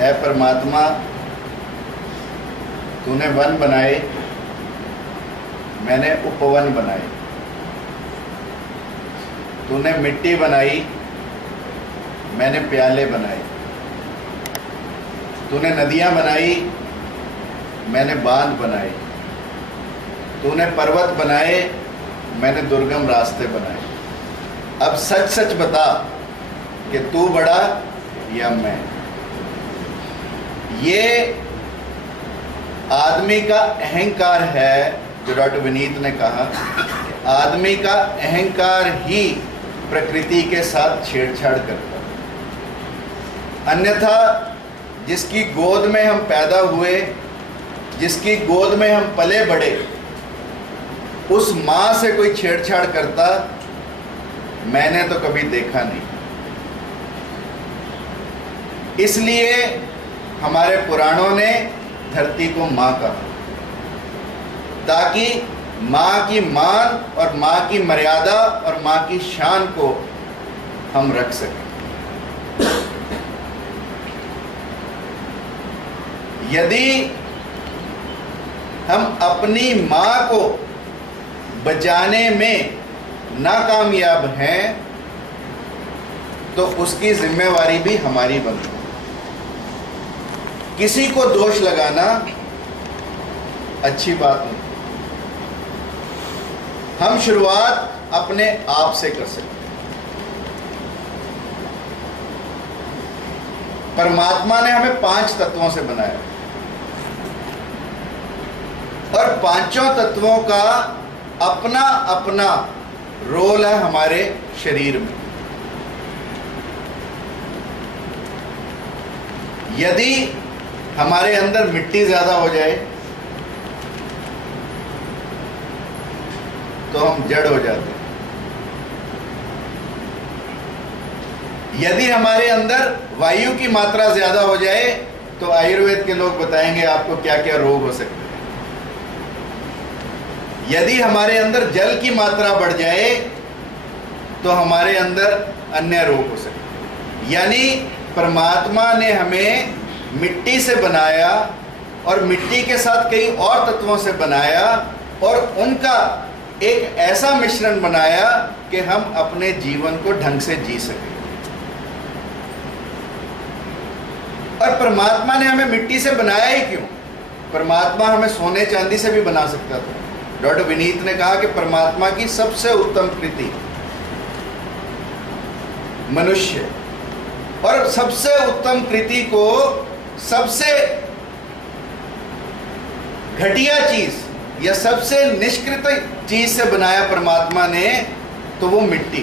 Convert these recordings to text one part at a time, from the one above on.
है परमात्मा, तूने वन बनाए, मैंने उपवन बनाए। तूने मिट्टी बनाई, मैंने प्याले बनाए। तूने नदियां बनाई, मैंने बांध बनाए। तूने पर्वत बनाए, मैंने दुर्गम रास्ते बनाए। अब सच सच बता कि तू बड़ा या मैं। ये आदमी का अहंकार है, जो डॉक्टर विनीत ने कहा कि आदमी का अहंकार ही प्रकृति के साथ छेड़छाड़ करता है। अन्यथा जिसकी गोद में हम पैदा हुए, जिसकी गोद में हम पले बढ़े, उस मां से कोई छेड़छाड़ करता मैंने तो कभी देखा नहीं। इसलिए हमारे पुराणों ने धरती को मां कहा, ताकि मां की मान और मां की मर्यादा और मां की शान को हम रख सकें। यदि हम अपनी मां को बचाने में नाकामयाब हैं तो उसकी जिम्मेवारी भी हमारी बनती है। किसी को दोष लगाना अच्छी बात नहीं। हम शुरुआत अपने आप से कर सकते हैं। परमात्मा ने हमें 5 तत्वों से बनाया और पांचों तत्वों का अपना अपना रोल है हमारे शरीर में। यदि हमारे अंदर मिट्टी ज्यादा हो जाए तो हम जड़ हो जाते हैं। यदि हमारे अंदर वायु की मात्रा ज्यादा हो जाए तो आयुर्वेद के लोग बताएंगे आपको क्या क्या रोग हो सकते हैं। यदि हमारे अंदर जल की मात्रा बढ़ जाए तो हमारे अंदर अन्य रोग हो सकते हैं। यानी परमात्मा ने हमें मिट्टी से बनाया और मिट्टी के साथ कई और तत्वों से बनाया और उनका एक ऐसा मिश्रण बनाया कि हम अपने जीवन को ढंग से जी सकें। और परमात्मा ने हमें मिट्टी से बनाया ही क्यों? परमात्मा हमें सोने चांदी से भी बना सकता था। डॉक्टर विनीत ने कहा कि परमात्मा की सबसे उत्तम कृति मनुष्य, और सबसे उत्तम कृति को सबसे घटिया चीज या सबसे निष्कृत चीज से बनाया परमात्मा ने, तो वो मिट्टी।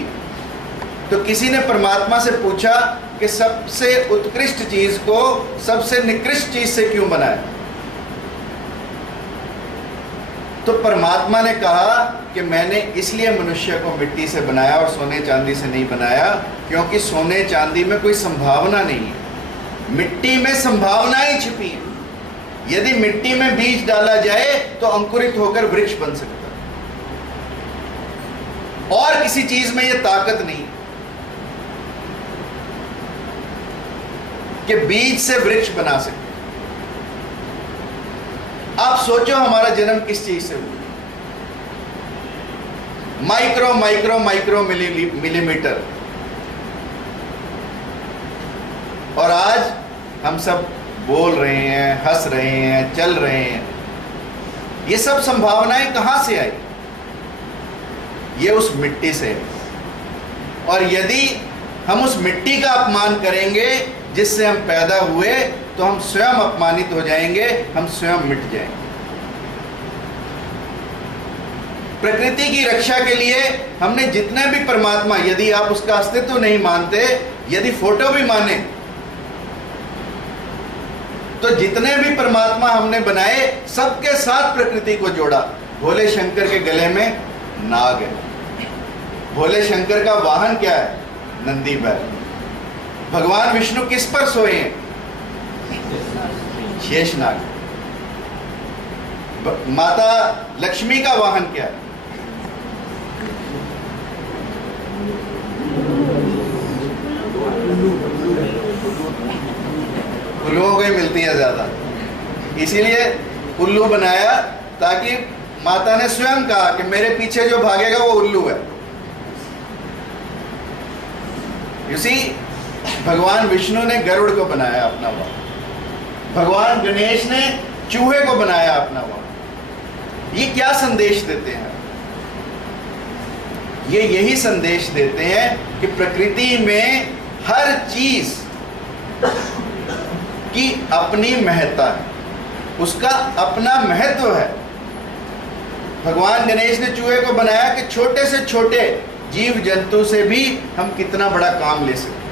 तो किसी ने परमात्मा से पूछा कि सबसे उत्कृष्ट चीज को सबसे निकृष्ट चीज से क्यों बनाया? तो परमात्मा ने कहा कि मैंने इसलिए मनुष्य को मिट्टी से बनाया और सोने चांदी से नहीं बनाया, क्योंकि सोने चांदी में कोई संभावना नहीं है, मिट्टी में संभावनाएं छिपी हैं। यदि मिट्टी में बीज डाला जाए तो अंकुरित होकर वृक्ष बन सकता है। और किसी चीज में यह ताकत नहीं कि बीज से वृक्ष बना सकते। आप सोचो हमारा जन्म किस चीज से हुआ? Micro micro micro millimetre. और आज हम सब बोल रहे हैं, हंस रहे हैं, चल रहे हैं। ये सब संभावनाएं कहां से आई? ये उस मिट्टी से है। और यदि हम उस मिट्टी का अपमान करेंगे जिससे हम पैदा हुए, तो हम स्वयं अपमानित हो जाएंगे, हम स्वयं मिट जाएंगे। प्रकृति की रक्षा के लिए हमने जितने भी परमात्मा, यदि आप उसका अस्तित्व नहीं मानते, यदि फोटो भी माने, तो जितने भी परमात्मा हमने बनाए सबके साथ प्रकृति को जोड़ा। भोले शंकर के गले में नाग है। भोले शंकर का वाहन क्या है? नंदी बैल। भगवान विष्णु किस पर सोए हैं? शेषनाग। माता लक्ष्मी का वाहन क्या है? उल्लुओं को ही मिलती है ज्यादा, इसीलिए उल्लू बनाया, ताकि माता ने स्वयं कहा कि मेरे पीछे जो भागेगा वो उल्लू है। यू सी, भगवान विष्णु ने गरुड़ को बनाया अपना वाहन, भगवान गणेश ने चूहे को बनाया अपना वाहन। ये क्या संदेश देते हैं? ये यही संदेश देते हैं कि प्रकृति में हर चीज की अपनी महत्ता है, उसका अपना महत्व है। भगवान गणेश ने चूहे को बनाया कि छोटे से छोटे जीव जंतु से भी हम कितना बड़ा काम ले सकते।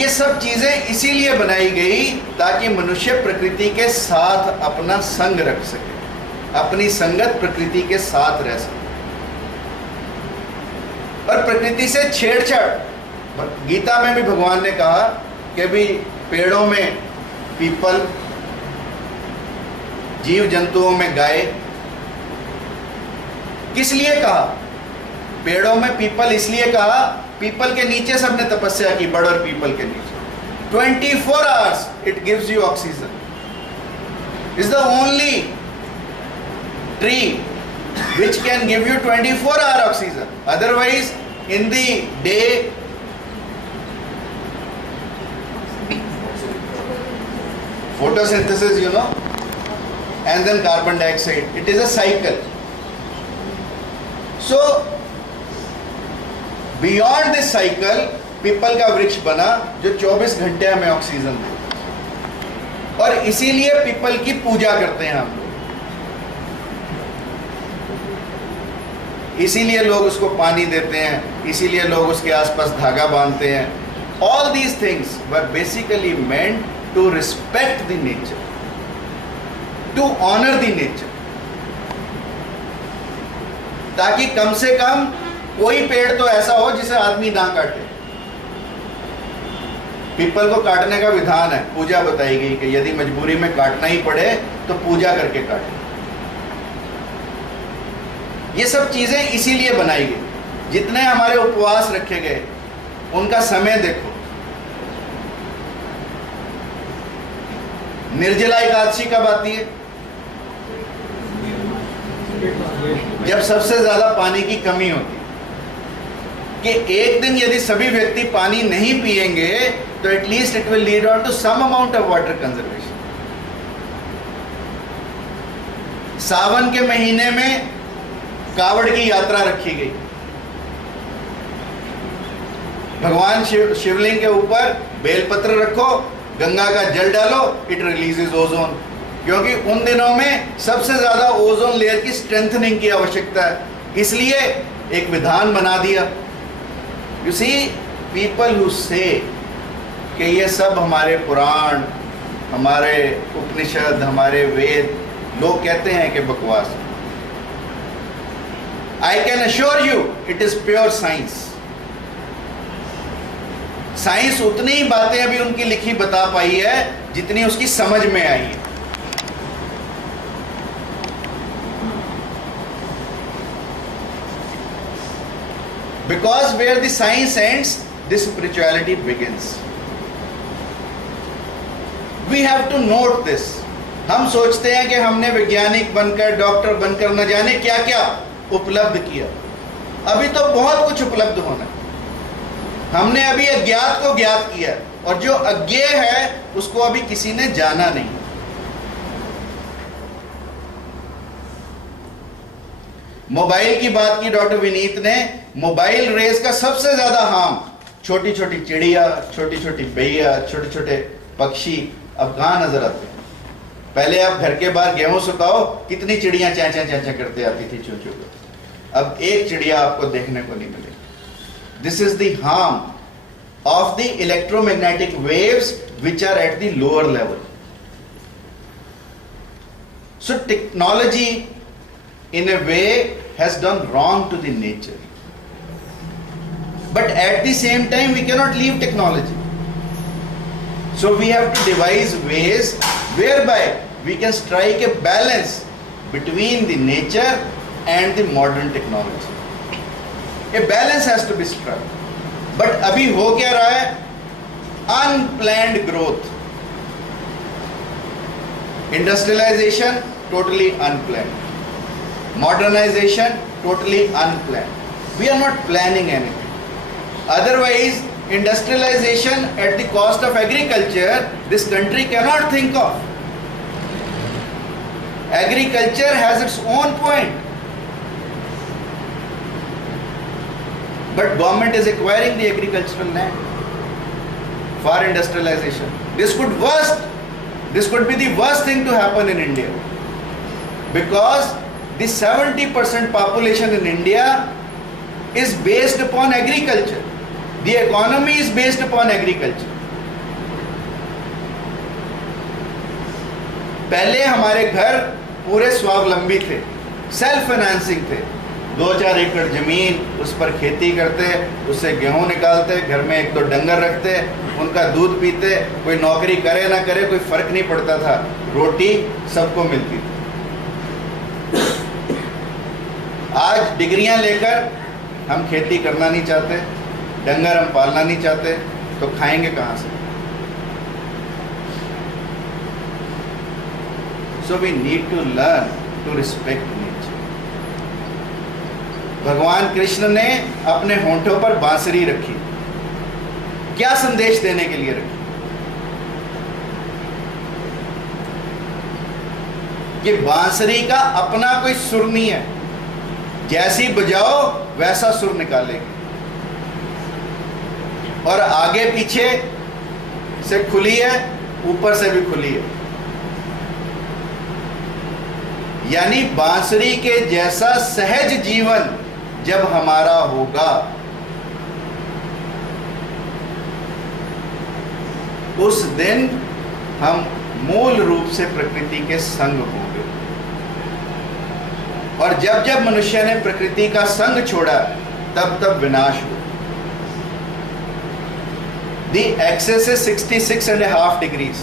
ये सब चीजें इसीलिए बनाई गई ताकि मनुष्य प्रकृति के साथ अपना संग रख सके, अपनी संगत प्रकृति के साथ रह सके। और प्रकृति से छेड़छाड़, गीता में भी भगवान ने कहा कि भी पेड़ों में पीपल, जीव जंतुओं में गाय। किस लिए कहा? पेड़ों में पीपल इसलिए कहा, पीपल के नीचे सबने तपस्या की, बड़ और पीपल के नीचे 24 hours it gives you oxygen. Is the only tree which can give you 24-hour oxygen. Otherwise, in the day, photosynthesis, you know, and then carbon dioxide. It is a cycle. So, beyond this cycle, people का वृक्ष बना जो 24 घंटे हमें oxygen दे, और इसीलिए people की पूजा करते हैं हम लोग। इसीलिए लोग उसको पानी देते हैं, इसीलिए लोग उसके आसपास धागा बांधते हैं। All these things were basically meant to respect the nature, to honour the nature, ताकि कम से कम कोई पेड़ तो ऐसा हो जिसे आदमी ना काटे। पीपल को काटने का विधान है, पूजा बताई गई कि यदि मजबूरी में काटना ही पड़े तो पूजा करके काटे। ये सब चीजें इसीलिए बनाई गई। जितने हमारे उपवास रखे गए उनका समय देखो। निर्जला एकादशी कब आती है? जब सबसे ज्यादा पानी की कमी होती है, कि एक दिन यदि सभी व्यक्ति पानी नहीं पिएंगे तो at least it will lead on to some amount of water conservation. Sawan के महीने में कावड़ की यात्रा रखी गई। भगवान शिवलिंग के ऊपर बेलपत्र रखो, गंगा का जल डालो, इट रिलीजेस ओजोन, क्योंकि उन दिनों में सबसे ज्यादा ओजोन लेयर की स्ट्रेंथनिंग की आवश्यकता है। इसलिए एक विधान बना दिया। यू सी, पीपल हु से कि ये सब हमारे पुराण, हमारे उपनिषद, हमारे वेद, लोग कहते हैं कि बकवास। I can assure you it is pure science. Science उतनी ही बातें अभी उनकी लिखी बता पाई है जितनी उसकी समझ में आई है। Because where the science ends, the spirituality begins. We have to note this. हम सोचते हैं कि हमने वैज्ञानिक बनकर, डॉक्टर बनकर न जाने क्या क्या उपलब्ध किया। अभी तो बहुत कुछ उपलब्ध होना है। हमने अभी अज्ञात को ज्ञात किया, और जो अज्ञेय है उसको अभी किसी ने जाना नहीं। मोबाइल की बात की डॉक्टर विनीत ने। मोबाइल रेस का सबसे ज्यादा हार्म छोटी छोटी चिड़िया, छोटी छोटी बैया, छोटे छोटे पक्षी अब कहां नजर आते हैं? पहले आप घर के बाहर गेहूं सुखाओ, कितनी चिड़ियां चैं चैं चैं चैं करते आती थी, चू चू। अब एक चिड़िया आपको देखने को नहीं मिलेगी। This is the harm of the electromagnetic waves which are at the lower level. So technology in a way has done wrong to the nature, but at the same time we cannot leave technology. So we have to devise ways whereby we can strike a balance between the nature and the modern technology. A balance has to be struck. But अभी हो क्या रहा है unplanned growth. Industrialization, totally unplanned. Modernization, totally unplanned. We are not planning anything. Otherwise, industrialization at the cost of agriculture, this country cannot think of. Agriculture has its own point. But government is acquiring the agricultural land for industrialization. This could be the worst thing to happen in India, because the 70% population in India is based upon agriculture. The economy is based upon agriculture. पहले हमारे घर पूरे स्वावलंबी थे, self financing थे। 2-4 एकड़ जमीन, उस पर खेती करते, उससे गेहूं निकालते, घर में 1-2 डंगर रखते, उनका दूध पीते, कोई नौकरी करे ना करे कोई फर्क नहीं पड़ता था, रोटी सबको मिलती थी। आज डिग्रियां लेकर हम खेती करना नहीं चाहते, डंगर हम पालना नहीं चाहते, तो खाएंगे कहाँ से? So we need to learn to respect nature. भगवान कृष्ण ने अपने होंठों पर बांसुरी रखी, क्या संदेश देने के लिए रखी? कि बांसुरी का अपना कोई सुर नहीं है, जैसी बजाओ वैसा सुर निकालेगी, और आगे पीछे से खुली है, ऊपर से भी खुली है। यानी बांसुरी के जैसा सहज जीवन जब हमारा होगा, उस दिन हम मूल रूप से प्रकृति के संग होंगे। और जब जब मनुष्य ने प्रकृति का संग छोड़ा, तब तब विनाश हुआ। The axis is 66.5 degrees.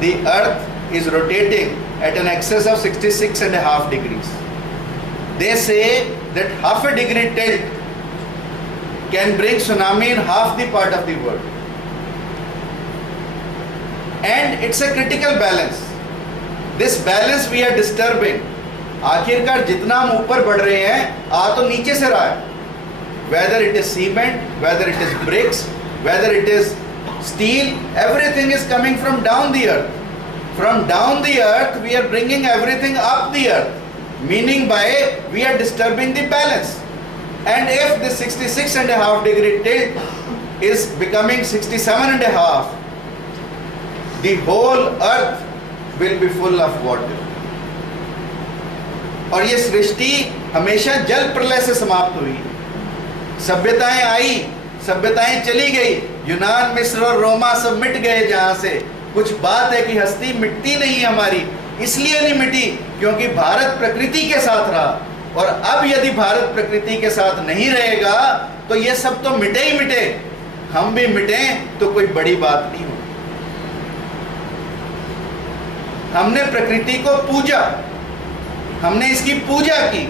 The earth is rotating at an axis of 66.5 degrees. They say that half a degree tilt can bring tsunami in half the part of the world. And it's a critical balance. This balance we are disturbing. आखिरकार जितना हम ऊपर बढ़ रहे हैं, आ तो नीचे से रहा है. Whether it is cement, whether it is bricks, whether it is steel, everything is coming from down the earth. From down the earth, we are bringing everything up the earth. Meaning by we are disturbing the balance. And if the 66.5 degree tilt is becoming 67.5, the whole earth will be full of water. और ये सृष्टि हमेशा जल प्रलय से समाप्त हुई। सभ्यताएं आई, सभ्यताएं चली गई, यूनान, मिस्र और रोमा सब मिट गए जहां से। कुछ बात है कि हस्ती मिटती नहीं है हमारी, इसलिए नहीं मिटी क्योंकि भारत प्रकृति के साथ रहा। और अब यदि भारत प्रकृति के साथ नहीं रहेगा तो ये सब तो मिटे ही मिटे, हम भी मिटे तो कोई बड़ी बात नहीं होगी। हमने प्रकृति को पूजा, हमने इसकी पूजा की,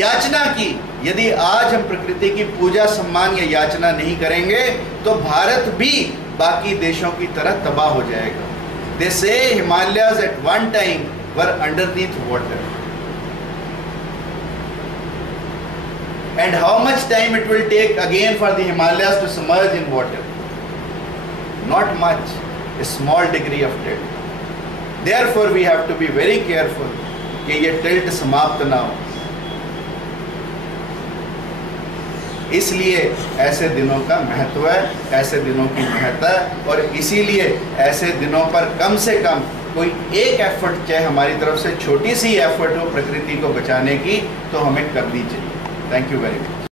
याचना की। यदि आज हम प्रकृति की पूजा, सम्मान या याचना नहीं करेंगे तो भारत भी बाकी देशों की तरह तबाह हो जाएगा। They say Himalayas at one time were underneath water. And how much time it will take again for the Himalayas to submerge in water? Not much, a small degree of tilt. Therefore we have to be very careful कि ये tilt समाप्त ना हो। इसलिए ऐसे दिनों का महत्व है, ऐसे दिनों की महत्ता है, और इसीलिए ऐसे दिनों पर कम से कम कोई एक एफर्ट, चाहे हमारी तरफ से छोटी सी एफर्ट हो प्रकृति को बचाने की, तो हमें करनी चाहिए। Thank you very much.